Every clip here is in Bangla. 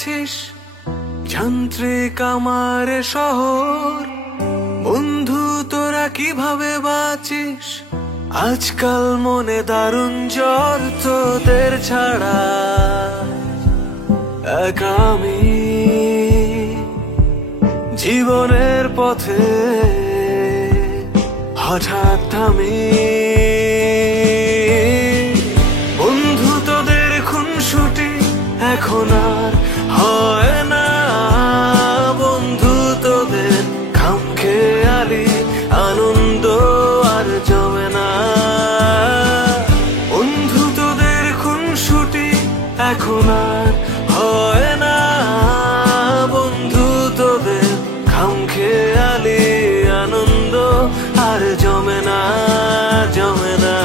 আছিস যান্ত্রিক আমার শহর। বন্ধু তোরা কিভাবে বাঁচিস? আজকাল মনে দারুণ জ্বর, তোদের ছাড়া একা আমি জীবনের পথে হঠাৎ থামি। বন্ধু তোদের খুনসুটি এখন আর হয় না, বন্ধু তোদের খামখেয়ালি আনন্দ আর জমে না। বন্ধু তোদের খুনসুটি এখন আর হয় না, বন্ধু তোদের খামখেয়ালি আনন্দ আর জমে না, জমে না।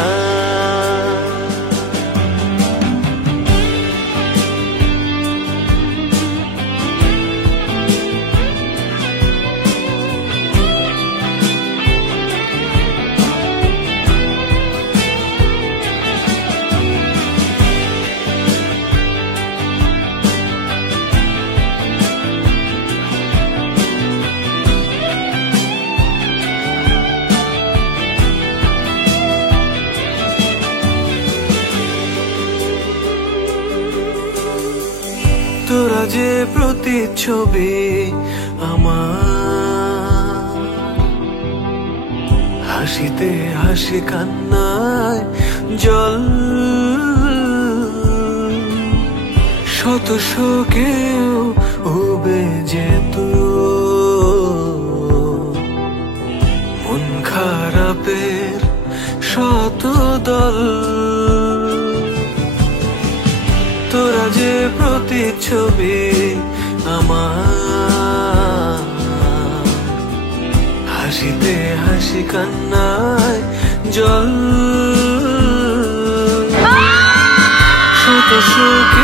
তোরা যে প্রতিচ্ছবি আমার, হাসিতে হাসি কান্নায় জল, শত শোকেও উবে যেত মন খারাপের শত দল। তোরা যে প্রতিচ্ছবি আমার, হাসিতে হাসি কান্নায় জল, শত শোক